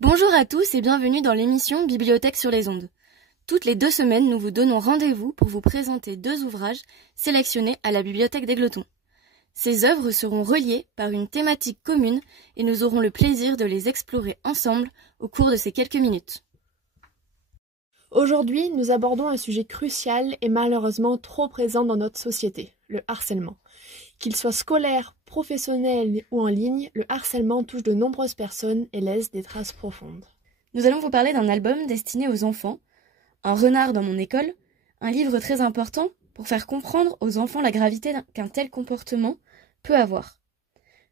Bonjour à tous et bienvenue dans l'émission Bibliothèque sur les ondes. Toutes les 2 semaines, nous vous donnons rendez-vous pour vous présenter 2 ouvrages sélectionnés à la Bibliothèque d'Égletons. Ces œuvres seront reliées par une thématique commune et nous aurons le plaisir de les explorer ensemble au cours de ces quelques minutes. Aujourd'hui, nous abordons un sujet crucial et malheureusement trop présent dans notre société, le harcèlement. Qu'il soit scolaire, professionnel ou en ligne, le harcèlement touche de nombreuses personnes et laisse des traces profondes. Nous allons vous parler d'un album destiné aux enfants, Un renard dans mon école, un livre très important pour faire comprendre aux enfants la gravité qu'un tel comportement peut avoir.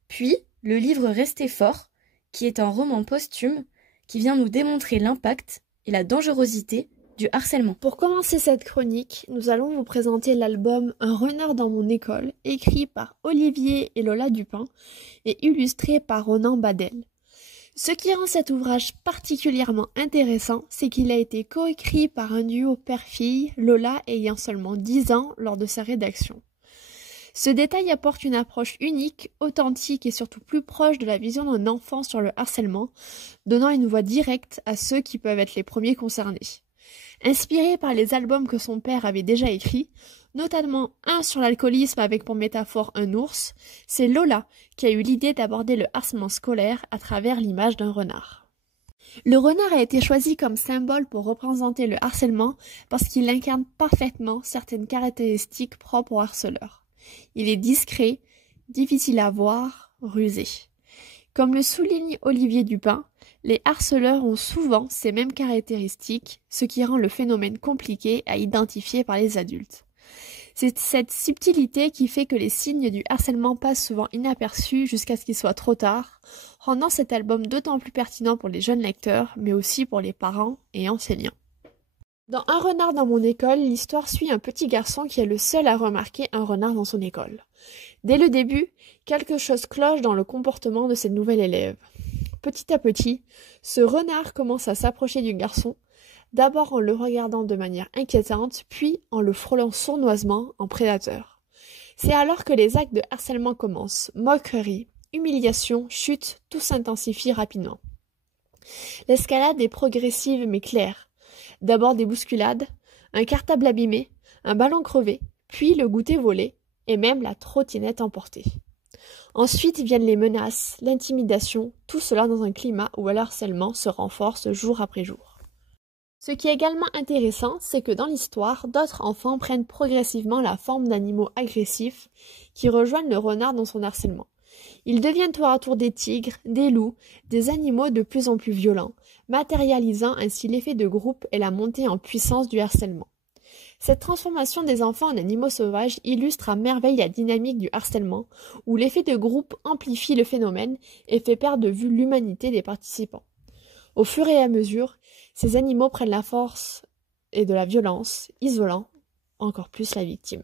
Puis, le livre Restez fort, qui est un roman posthume qui vient nous démontrer l'impact et la dangerosité du harcèlement. Pour commencer cette chronique, nous allons vous présenter l'album Un renard dans mon école, écrit par Olivier et Lola Dupin et illustré par Ronan Badel. Ce qui rend cet ouvrage particulièrement intéressant, c'est qu'il a été coécrit par un duo père-fille, Lola ayant seulement 10 ans lors de sa rédaction. Ce détail apporte une approche unique, authentique et surtout plus proche de la vision d'un enfant sur le harcèlement, donnant une voix directe à ceux qui peuvent être les premiers concernés. Inspiré par les albums que son père avait déjà écrits, notamment un sur l'alcoolisme avec pour métaphore un ours, c'est Lola qui a eu l'idée d'aborder le harcèlement scolaire à travers l'image d'un renard. Le renard a été choisi comme symbole pour représenter le harcèlement parce qu'il incarne parfaitement certaines caractéristiques propres au harceleur. Il est discret, difficile à voir, rusé. Comme le souligne Olivier Dupin, les harceleurs ont souvent ces mêmes caractéristiques, ce qui rend le phénomène compliqué à identifier par les adultes. C'est cette subtilité qui fait que les signes du harcèlement passent souvent inaperçus jusqu'à ce qu'il soit trop tard, rendant cet album d'autant plus pertinent pour les jeunes lecteurs, mais aussi pour les parents et enseignants. Dans Un renard dans mon école, l'histoire suit un petit garçon qui est le seul à remarquer un renard dans son école. Dès le début, quelque chose cloche dans le comportement de cette nouvelle élève. Petit à petit, ce renard commence à s'approcher du garçon, d'abord en le regardant de manière inquiétante, puis en le frôlant sournoisement en prédateur. C'est alors que les actes de harcèlement commencent. Moquerie, humiliation, chute, tout s'intensifie rapidement. L'escalade est progressive mais claire. D'abord des bousculades, un cartable abîmé, un ballon crevé, puis le goûter volé, et même la trottinette emportée. Ensuite viennent les menaces, l'intimidation, tout cela dans un climat où le harcèlement se renforce jour après jour. Ce qui est également intéressant, c'est que dans l'histoire, d'autres enfants prennent progressivement la forme d'animaux agressifs qui rejoignent le renard dans son harcèlement. Ils deviennent tour à tour des tigres, des loups, des animaux de plus en plus violents, matérialisant ainsi l'effet de groupe et la montée en puissance du harcèlement. Cette transformation des enfants en animaux sauvages illustre à merveille la dynamique du harcèlement, où l'effet de groupe amplifie le phénomène et fait perdre de vue l'humanité des participants. Au fur et à mesure, ces animaux prennent la force et de la violence, isolant encore plus la victime.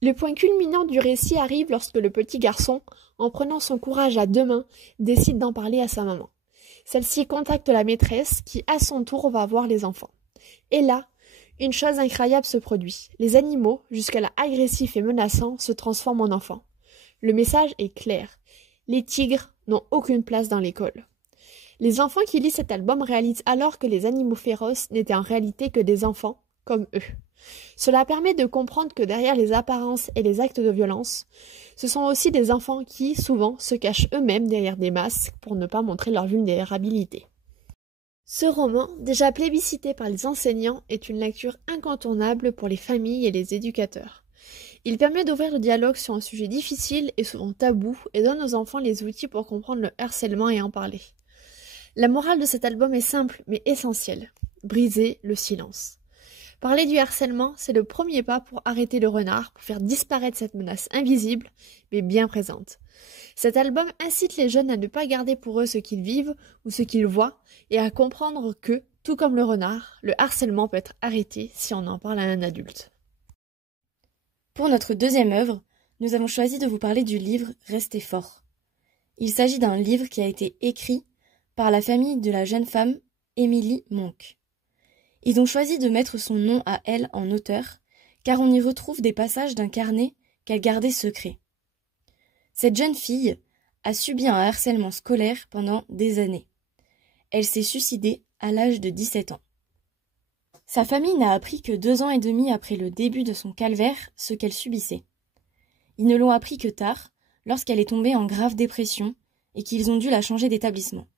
Le point culminant du récit arrive lorsque le petit garçon, en prenant son courage à 2 mains, décide d'en parler à sa maman. Celle-ci contacte la maîtresse qui, à son tour, va voir les enfants. Et là, une chose incroyable se produit. Les animaux, jusqu'à-là agressifs et menaçants, se transforment en enfants. Le message est clair. Les tigres n'ont aucune place dans l'école. Les enfants qui lisent cet album réalisent alors que les animaux féroces n'étaient en réalité que des enfants, comme eux. Cela permet de comprendre que derrière les apparences et les actes de violence, ce sont aussi des enfants qui, souvent, se cachent eux-mêmes derrière des masques pour ne pas montrer leur vulnérabilité. Ce roman, déjà plébiscité par les enseignants, est une lecture incontournable pour les familles et les éducateurs. Il permet d'ouvrir le dialogue sur un sujet difficile et souvent tabou et donne aux enfants les outils pour comprendre le harcèlement et en parler. La morale de cet album est simple mais essentielle. Briser le silence. Parler du harcèlement, c'est le premier pas pour arrêter le renard, pour faire disparaître cette menace invisible, mais bien présente. Cet album incite les jeunes à ne pas garder pour eux ce qu'ils vivent ou ce qu'ils voient, et à comprendre que, tout comme le renard, le harcèlement peut être arrêté si on en parle à un adulte. Pour notre deuxième œuvre, nous avons choisi de vous parler du livre Restez fort. Il s'agit d'un livre qui a été écrit par la famille de la jeune femme Émilie Monk. Ils ont choisi de mettre son nom à elle en auteur, car on y retrouve des passages d'un carnet qu'elle gardait secret. Cette jeune fille a subi un harcèlement scolaire pendant des années. Elle s'est suicidée à l'âge de 17 ans. Sa famille n'a appris que 2 ans et demi après le début de son calvaire ce qu'elle subissait. Ils ne l'ont appris que tard, lorsqu'elle est tombée en grave dépression et qu'ils ont dû la changer d'établissement.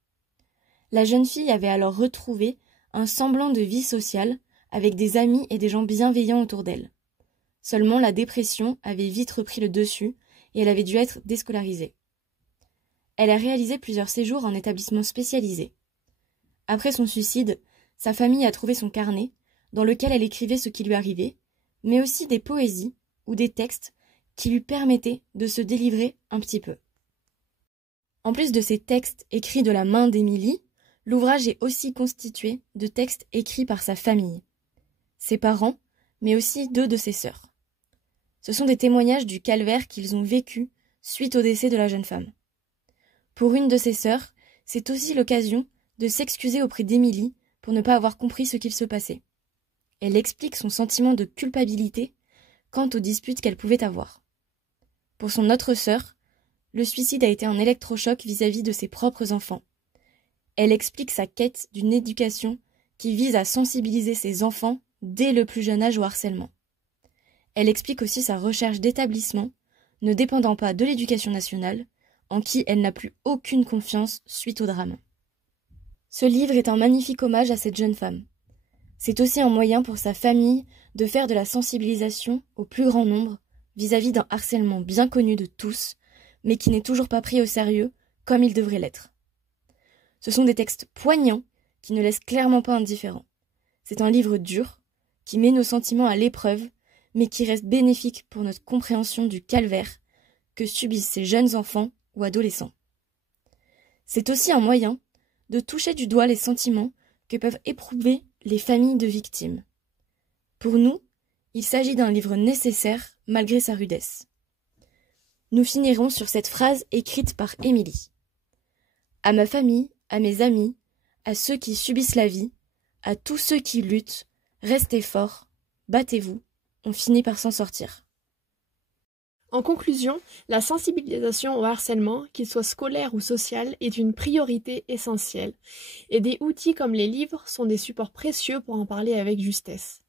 La jeune fille avait alors retrouvé un semblant de vie sociale avec des amis et des gens bienveillants autour d'elle. Seulement la dépression avait vite repris le dessus et elle avait dû être déscolarisée. Elle a réalisé plusieurs séjours en établissement spécialisé. Après son suicide, sa famille a trouvé son carnet, dans lequel elle écrivait ce qui lui arrivait, mais aussi des poésies ou des textes qui lui permettaient de se délivrer un petit peu. En plus de ces textes écrits de la main d'Émilie, l'ouvrage est aussi constitué de textes écrits par sa famille, ses parents, mais aussi 2 de ses sœurs. Ce sont des témoignages du calvaire qu'ils ont vécu suite au décès de la jeune femme. Pour une de ses sœurs, c'est aussi l'occasion de s'excuser auprès d'Émilie pour ne pas avoir compris ce qu'il se passait. Elle explique son sentiment de culpabilité quant aux disputes qu'elle pouvait avoir. Pour son autre sœur, le suicide a été un électrochoc vis-à-vis de ses propres enfants. Elle explique sa quête d'une éducation qui vise à sensibiliser ses enfants dès le plus jeune âge au harcèlement. Elle explique aussi sa recherche d'établissement, ne dépendant pas de l'éducation nationale, en qui elle n'a plus aucune confiance suite au drame. Ce livre est un magnifique hommage à cette jeune femme. C'est aussi un moyen pour sa famille de faire de la sensibilisation au plus grand nombre vis-à-vis d'un harcèlement bien connu de tous, mais qui n'est toujours pas pris au sérieux comme il devrait l'être. Ce sont des textes poignants qui ne laissent clairement pas indifférents. C'est un livre dur, qui met nos sentiments à l'épreuve, mais qui reste bénéfique pour notre compréhension du calvaire que subissent ces jeunes enfants ou adolescents. C'est aussi un moyen de toucher du doigt les sentiments que peuvent éprouver les familles de victimes. Pour nous, il s'agit d'un livre nécessaire malgré sa rudesse. Nous finirons sur cette phrase écrite par Émilie. À ma famille, à mes amis, à ceux qui subissent la vie, à tous ceux qui luttent, restez forts, battez-vous, on finit par s'en sortir. En conclusion, la sensibilisation au harcèlement, qu'il soit scolaire ou social, est une priorité essentielle, et des outils comme les livres sont des supports précieux pour en parler avec justesse.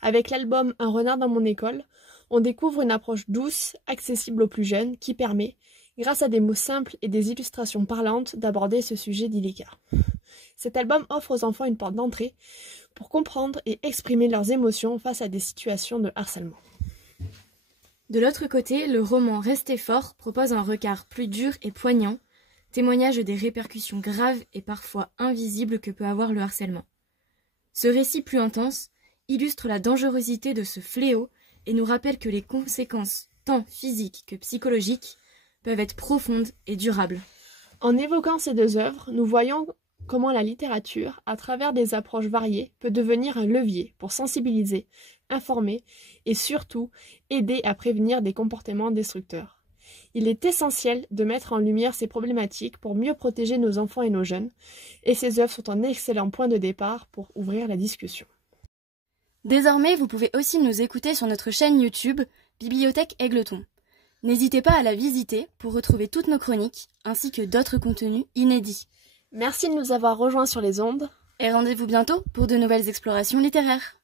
Avec l'album Un renard dans mon école, on découvre une approche douce, accessible aux plus jeunes, qui permet, grâce à des mots simples et des illustrations parlantes, d'aborder ce sujet délicat. Cet album offre aux enfants une porte d'entrée pour comprendre et exprimer leurs émotions face à des situations de harcèlement. De l'autre côté, le roman Restez fort propose un regard plus dur et poignant, témoignage des répercussions graves et parfois invisibles que peut avoir le harcèlement. Ce récit plus intense illustre la dangerosité de ce fléau et nous rappelle que les conséquences, tant physiques que psychologiques, peuvent être profondes et durables. En évoquant ces 2 œuvres, nous voyons comment la littérature, à travers des approches variées, peut devenir un levier pour sensibiliser, informer et surtout aider à prévenir des comportements destructeurs. Il est essentiel de mettre en lumière ces problématiques pour mieux protéger nos enfants et nos jeunes, et ces œuvres sont un excellent point de départ pour ouvrir la discussion. Désormais, vous pouvez aussi nous écouter sur notre chaîne YouTube Bibliothèque Égletons. N'hésitez pas à la visiter pour retrouver toutes nos chroniques ainsi que d'autres contenus inédits. Merci de nous avoir rejoints sur les ondes. Et rendez-vous bientôt pour de nouvelles explorations littéraires.